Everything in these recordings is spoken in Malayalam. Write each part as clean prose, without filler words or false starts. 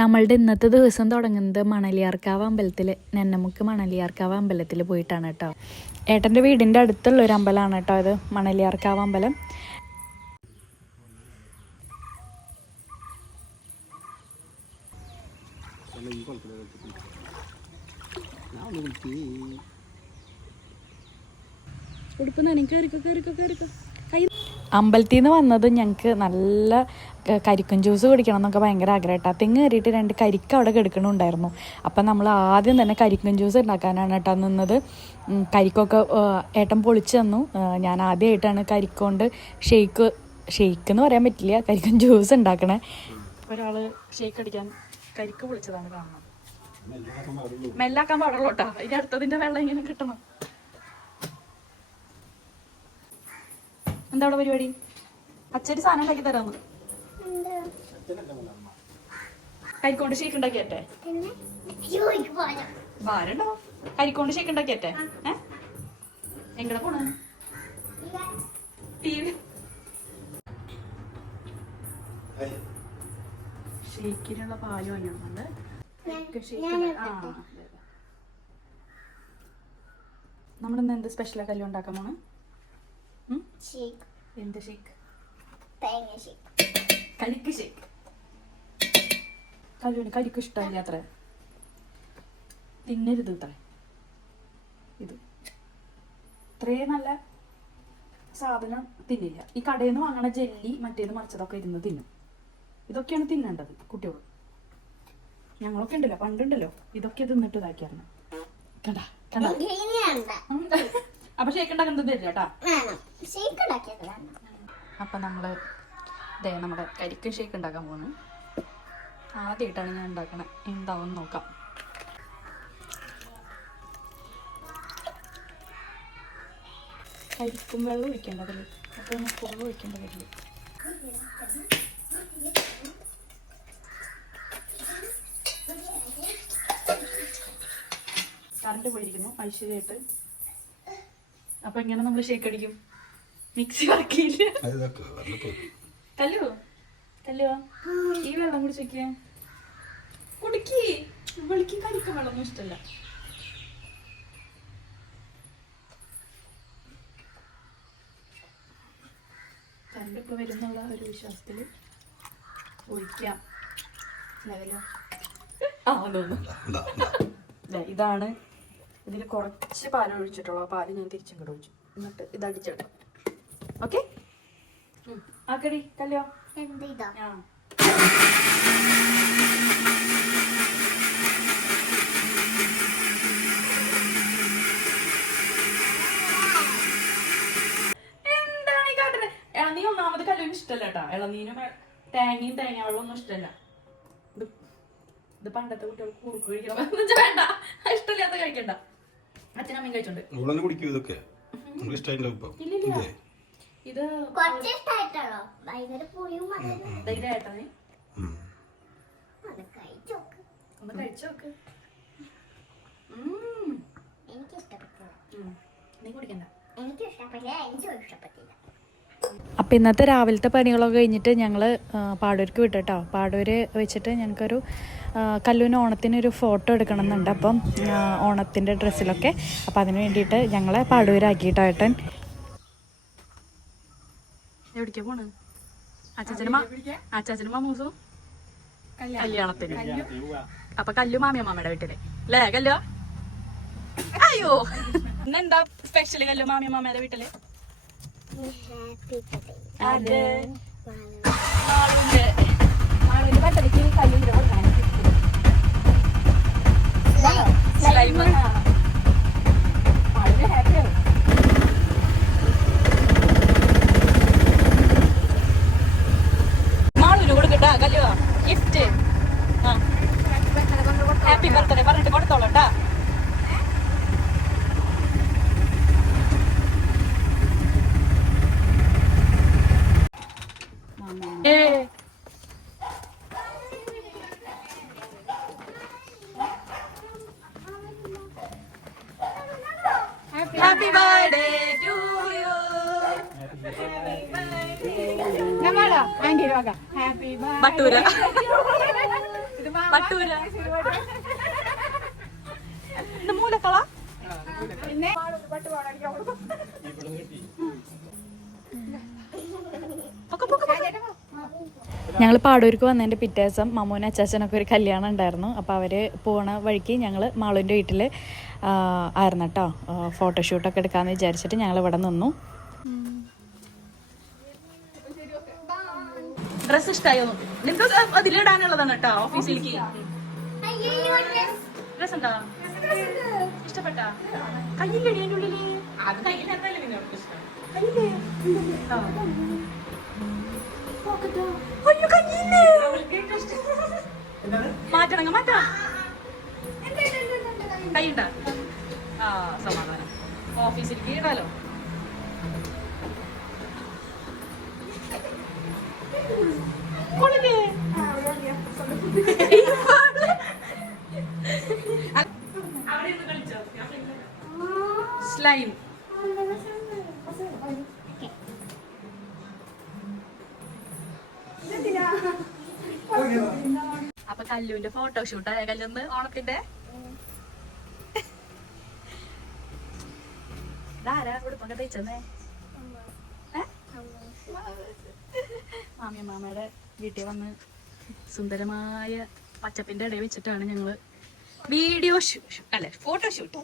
നമ്മളുടെ ഇന്നത്തെ ദിവസം തുടങ്ങുന്നത് മണലിയാർക്കാവ് അമ്പലത്തിൽ, നെന്നമുക്ക് മണലിയാർക്കാവ് അമ്പലത്തിൽ പോയിട്ടാണ് കേട്ടോ. ഏട്ടൻ്റെ വീടിൻ്റെ അടുത്തുള്ള ഒരു അമ്പലമാണ് കേട്ടോ ഇത്, മണലിയാർക്കാവ് അമ്പലം. അമ്പലത്തിൽ നിന്ന് വന്നത് ഞങ്ങൾക്ക് നല്ല കരിക്കും ജ്യൂസ് കുടിക്കണം എന്നൊക്കെ ഭയങ്കര ആഗ്രഹമായിട്ടാണ്. തെങ്ങ് കയറിയിട്ട് 2 കരിക്ക് അവിടെ കിടക്കണുണ്ടായിരുന്നു. അപ്പം നമ്മൾ ആദ്യം തന്നെ കരിക്കും ജ്യൂസ് ഉണ്ടാക്കാനാണ് കേട്ടോ നിന്നത്. കരിക്കൊക്കെ ഏട്ടൻ പൊളിച്ച് തന്നു. ഞാൻ ആദ്യമായിട്ടാണ് കരിക്കൊണ്ട് ഷെയ്ക്ക് എന്ന് പറയാൻ പറ്റില്ല, കരിക്കും ജ്യൂസ് ഉണ്ടാക്കണേ. ഒരാൾ ഷെയ്ക്ക് അടിക്കാൻ കരിക്ക് പൊളിച്ചതാണ് കാണുന്നത്. മെല്ലാക്കാൻ പാടുള്ളൂ കേട്ടോ, ഇനി അടുത്തതിൻ്റെ വെള്ളം ഇങ്ങനെ കിട്ടണം. എന്താ അവിടെ പരിപാടി? അച്ഛന് സാധനം ഉണ്ടാക്കി തരാന്ന്. കരിക്കോണ്ട് ഷേക്ക് ഉണ്ടാക്കിയട്ടെ? ഭാരണ്ടോ? കരിക്കോണ്ട് ഷേക്ക് ഉണ്ടാക്കിയട്ടെ? എങ്ങടെ പോണ? ഷേക്കിനുള്ള പാല് വാങ്ങിയുണ്ട്. നമ്മളിന്ന് എന്ത് സ്പെഷ്യലാ കല്ല് ഉണ്ടാക്കാൻ പോണ? എന്ത് ഷേക്ക്? കരിക്ക് ഷേക്ക്. കല്ലുവിന് കരിക്ക് ഇഷ്ടമല്ല അത്ര, തിന്നരുത് ഇത്ര. ഇത് ഇത്രയും നല്ല സാധനം തിന്നില്ല. ഈ കടയിൽ നിന്ന് വാങ്ങണ ജെല്ലി മറ്റേത് മറിച്ചതൊക്കെ ഇരുന്ന് തിന്നും. ഇതൊക്കെയാണ് തിന്നേണ്ടത് കുട്ടികൾ. ഞങ്ങളൊക്കെ ഉണ്ടല്ലോ, പണ്ടുണ്ടല്ലോ ഇതൊക്കെ തിന്നിട്ട് ഇതാക്കിയായിരുന്നു. കണ്ടാ കണ്ടാ. അപ്പൊ ഷേക്ക് ഉണ്ടാക്കുന്നത് തരില്ല കേട്ടാ. അപ്പൊ നമ്മള് നമ്മുടെ കരിക്ക് ഷേക്ക് ഉണ്ടാക്കാൻ പോകുന്നു. ആദ്യമായിട്ടാണ് ഞാൻ ഉണ്ടാക്കണേ, എന്താവും നോക്കാം. കരിക്കും വെള്ളം ഒഴിക്കേണ്ടതല്ലേ, അപ്പൊ ഫുള്ള് ഒഴിക്കേണ്ട വരില്ല. കറണ്ട് പോയിരിക്കുന്നു ഐശ്വര്യമായിട്ട്. അപ്പൊ എങ്ങനെ നമ്മൾ ഷേക്ക് അടിക്കും? മിക്സി വർക്കില്ല. കല്ലോ ഈ വെള്ളം കുടിച്ചോക്കിയ കുടിക്ക്. വിളിക്ക് കരിക്ക വെള്ളമൊന്നും ഇഷ്ടല്ല. കരണ്ടിപ്പോ വരുന്നുള്ള ഒരു വിശ്വാസത്തില് ഒഴിക്കാം. ഇതാണ്. ഇതിൽ കുറച്ച് പാല് ഒഴിച്ചിട്ടുള്ളൂ. ആ പാല് ഞാൻ തിരിച്ചും കൂടെ ഒഴിച്ചു. എന്നിട്ട് ഇത് അടിച്ചെടുക്കും. ഓക്കെ ആക്കടി കല്ലോ. എന്താണ് ഈ കാട്ടത്? ഇളനീ ഒന്നാമത് കല്ലുവിന് ഇഷ്ടമല്ല കേട്ടാ. ഇളനീനും തേങ്ങയും തേങ്ങ വെള്ളമൊന്നും ഇഷ്ടമല്ല. ഇത് പണ്ടത്തെ കുട്ടികൾക്ക് കുറുക്ക് കഴിക്കണം. വേണ്ട, ഇഷ്ടമില്ലാത്ത കഴിക്കണ്ട. അച്ഛനമ്മയും കഴിച്ചോണ്ട് ഇത് ഏട്ടന് ഒന്ന് കഴിച്ചു നോക്ക്. നീ കുടിക്കണ്ട. അപ്പം ഇന്നത്തെ രാവിലത്തെ പണികളൊക്കെ കഴിഞ്ഞിട്ട് ഞങ്ങൾ പാടൂർക്ക് വിട്ടു കേട്ടോ. പാടൂര് വെച്ചിട്ട് ഞങ്ങൾക്കൊരു കല്ലുവിന് ഓണത്തിനൊരു ഫോട്ടോ എടുക്കണം എന്നുണ്ട്. അപ്പം ഓണത്തിൻ്റെ ഡ്രസ്സിലൊക്കെ. അപ്പം അതിന് വേണ്ടിയിട്ട് ഞങ്ങളെ പാടൂരാക്കിയിട്ടോ ഏട്ടൻ. എവിടേക്കാ പോണ്? അച്ചാച്ചനും മാമൂസും കല്യാണത്തിന്. അപ്പൊ കല്ലു മാമിയമ്മയുടെ വീട്ടില് അല്ലേ കല്ലോ? അയ്യോ, ഇന്നെന്താ സ്പെഷ്യല് കല്ലു മാമിയമ്മയുടെ വീട്ടില്? അതെ, പട്ടതിക്ക് കല്ലിന്റെ കൊടുക്കണം. മാളൂര് കൊടുക്കട്ടാ കല്ലോ ഗിഫ്റ്റ്. ഹാപ്പി ബർത്ത്ഡേ പറഞ്ഞിട്ട് കൊടുത്തോളൂട്ടാ. Happy birthday to you. Namala, Andy Raga. Happy birthday. Batura. പട്ടൂര മൂലക്കള ഞങ്ങൾ പാടൂർക്ക് വന്നതിൻ്റെ പിറ്റേ ദിവസം മമ്മൂനും അച്ചാച്ചനൊക്കെ ഒരു കല്യാണം ഉണ്ടായിരുന്നു. അപ്പോൾ അവർ പോണ വഴിക്ക് ഞങ്ങൾ മാളുവിൻ്റെ വീട്ടിൽ ആയിരുന്നു കേട്ടോ. ഫോട്ടോഷൂട്ടൊക്കെ എടുക്കാമെന്ന് വിചാരിച്ചിട്ട് ഞങ്ങൾ ഇവിടെ നിന്നു. ഡ്രസ് ഇഷ്ടമായോ? നിങ്ങൾക്ക് അതിലിടാനുള്ളതാണ് കേട്ടോ ഓഫീസിലേക്ക്. ഡ്രസ് ഉണ്ടോ? ഇഷ്ടപ്പെട്ട കയ്യില്ലേ അതിൻ്റെ ഉള്ളില്? മാറ്റണം മാറ്റാം. കൈയുണ്ട? ആ സമാധാനം. ഓഫീസിലേക്ക് ഇടാലോ. സ്ലൈം അപ്പൊ കല്ലുവിന്റെ ഫോട്ടോഷൂട്ട് ആയ കല്ലൊന്ന് ഓണത്തിന്റെ ആരാ ഉടുപ്പൊക്കെ തയ്ച്ചെന്നേ? മാമിയ മാമയുടെ വീട്ടിൽ വന്ന് സുന്ദരമായ പച്ചപ്പിന്റെ ഇടയിൽ വെച്ചിട്ടാണ് ഞങ്ങള് വീഡിയോ അല്ലെ ഫോട്ടോഷൂട്ട്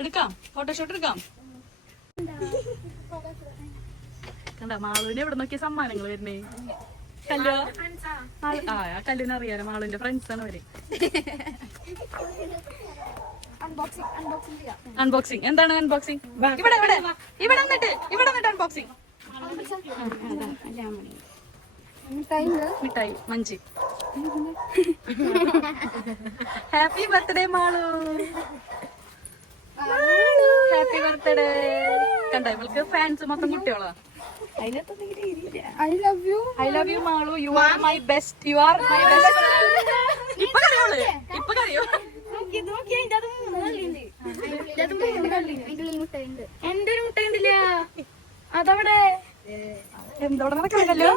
എടുക്കാം. ഫോട്ടോഷൂട്ട് എടുക്കാം. കണ്ട മാളുവിന് എവിടെ നോക്കിയ സമ്മാനങ്ങൾ വരുന്നേ? കല്ലോ ആ കല്ലിന് അറിയാലോ, മാളുവിന്റെ ഫ്രണ്ട്സ് ആണ് അവര്. അൺബോക്സിങ് എന്താണ് അൺബോക്സിങ്? ഇവിടെ ഇവിടെ ഇവിടെ വന്നിട്ട് അൺബോക്സിങ്. മിഠായി Munch. Happy birthday Malu. Happy birthday. കണ്ട ഇവൾക്ക് ഫാൻസ് മൊത്തം കുട്ടികളാ. I love you Malu. You are my best. You are my best. ഇപ്പൊ കറിയോള് ഇപ്പൊ കറിയോ? എന്റെ ഒരു മുട്ട ഉണ്ടില്ല അതവിടെ എന്തോടെ നടക്കണല്ലോ.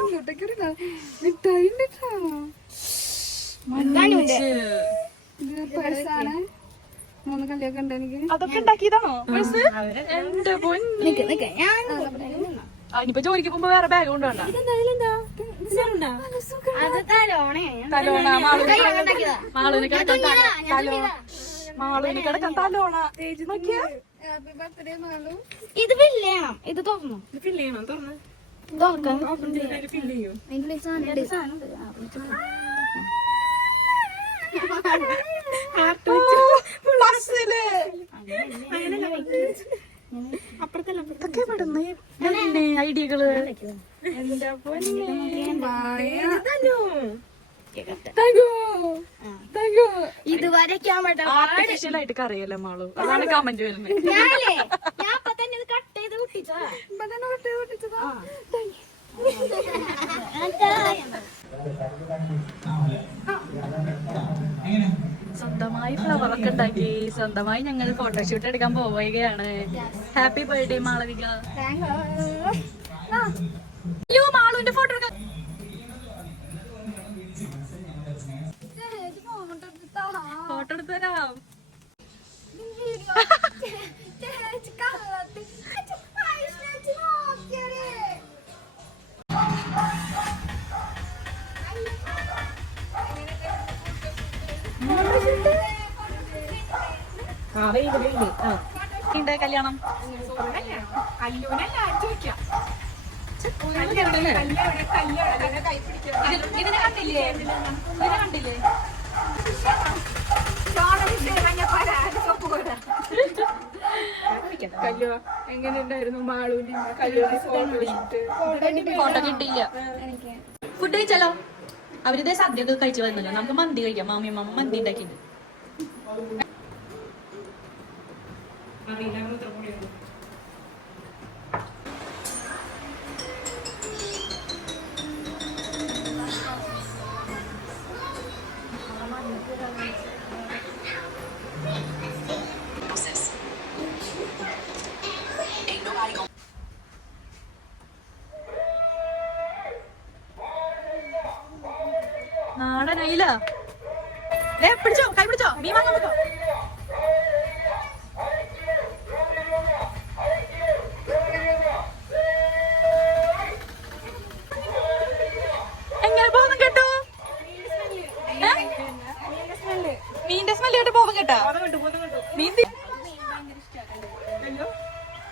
അതൊക്കെ ഉണ്ടാക്കിയതാണോ? എന്റെ പൊന്നി. ഇനിയിപ്പോ ജോലിക്ക് പോകുമ്പോ വേറെ ബാഗ് കൊണ്ടുപോണ്ട. മാളുവിന് കിടക്കാൻ തലോണ. നോക്കിയാ ഇത് ഫില്ലേണം. ഇത് തുറന്നു. ഫില്ലേണം. തുറന്ന് അപ്പുറത്തൊക്കെ ഐഡിയകള്. ഇതുവരെ ആർട്ടിഫിഷ്യലായിട്ട് കറിയല്ലേ മാളു? അതാണ് കമന്റ് വരുന്നത്. ഞാൻ ഇപ്പൊ തന്നെ ഇത് കട്ട് ചെയ്ത് കുട്ടിച്ചതാ. സ്വന്തമായി ഫ്ലവറൊക്കെ ഉണ്ടാക്കി സ്വന്തമായി ഞങ്ങൾ ഫോട്ടോഷൂട്ട് എടുക്കാൻ പോവുകയാണ്. Happy birthday Malavika. അയ്യോ മാളുവിന്റെ ഫോട്ടോ എടുക്കാൻ. ഫോട്ടോ എടുത്തു തരാം. കല്യാണം ഇതിനെ കണ്ടില്ലേ? ഇതിനെ കണ്ടില്ലേ? കല്ലോ എങ്ങനെയുണ്ടായിരുന്നു മാളൂരി ഫോട്ടോ കിട്ടിയില്ല. ഫുഡ് കഴിച്ചാലോ? അവരിതേ സദ്യയൊക്കെ കഴിച്ചു വരുന്നല്ലോ. നമുക്ക് മന്തി കഴിക്കാം. മാമി മാമ മന്തി ഉണ്ടാക്കിണ്ട്. നാടനായില്ല. പിടിച്ചോ, കൈ പിടിച്ചോ, മീൻ വാങ്ങാൻ പറ്റോ? എങ്ങനെ പോകുന്നു കേട്ടോ? മീന്റെ സ്മെല്ല് കേട്ട് പോകും കേട്ടോ. മീൻ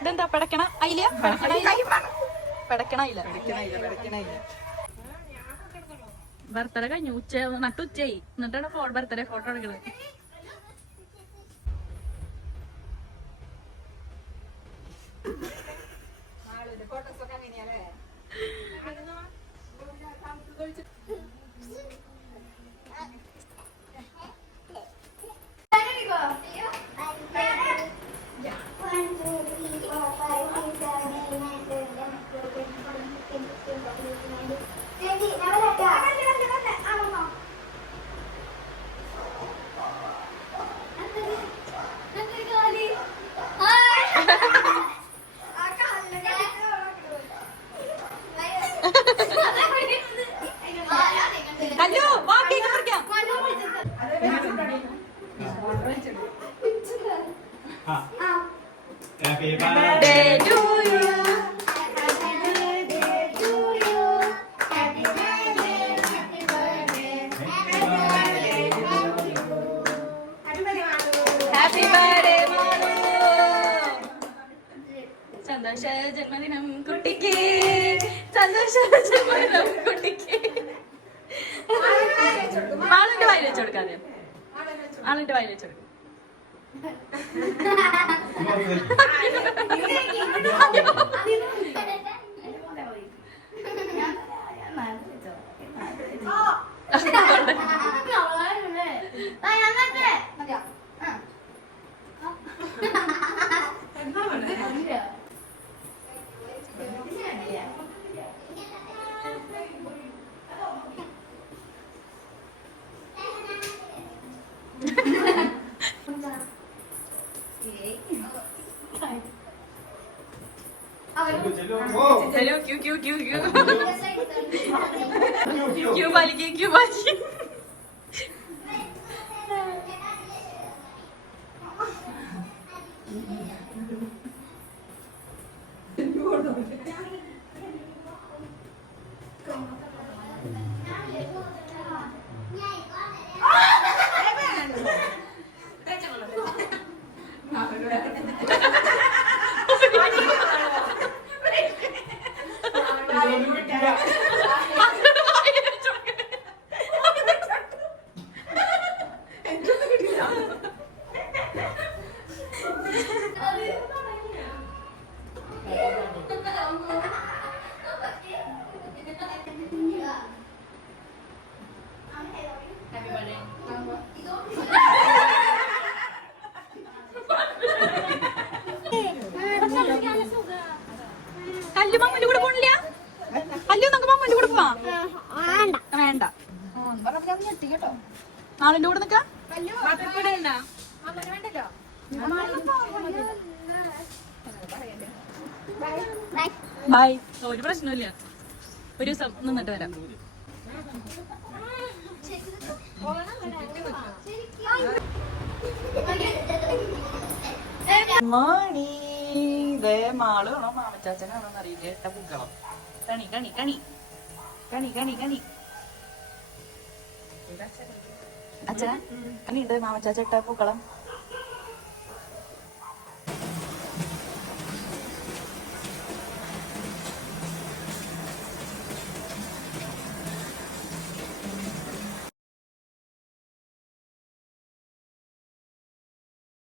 ഇതെന്താ പെടക്കണ അയില? പെടക്കണ അയില. ബർത്ത്ഡേ കഴിഞ്ഞു, നട്ടുച്ചയായി. എന്നിട്ടാണ് ബർത്ത്ഡേ ഫോട്ടോ എടുക്കുന്നത്. ഹലോ, വാ കേക്ക് മുറിക്കാം. Happy birthday to you. Happy birthday Malu. സന്തോഷ ജന്മദിനം കുട്ടിക്ക്, സന്തോഷ ജന്മദിനം കുട്ടിക്ക്. ആളിന്റെ വായിൽ വെച്ച് കൊടുക്കാതെ, ആളിന്റെ വായിൽ വെച്ച് കൊടുക്കും. चलो क्यों क्यों क्यों क्यों क्यों बालिके क्यों बालिके കല്ലു മമ്മന്റെ കൂടെ പോണില്ല. കല്ലു നമുക്ക് മമ്മന്റെ കൂടെ പോവാ. വേണ്ട, നാളിന്റെ കൂടെ നിക്കാം. ബൈ. ഒരു പ്രശ്നമില്ല, ഒരു ദിവസം നിന്നിട്ട് വരാം. മാളാണോ മാമച്ചാച്ചനാണോ അറിയില്ല. ഇട്ട പൂക്കളം കണി കണി കണി കണി കണി കണി അച്ഛനാ കണിയുണ്ട് മാമച്ചാച്ച ഇട്ട പൂക്കളം.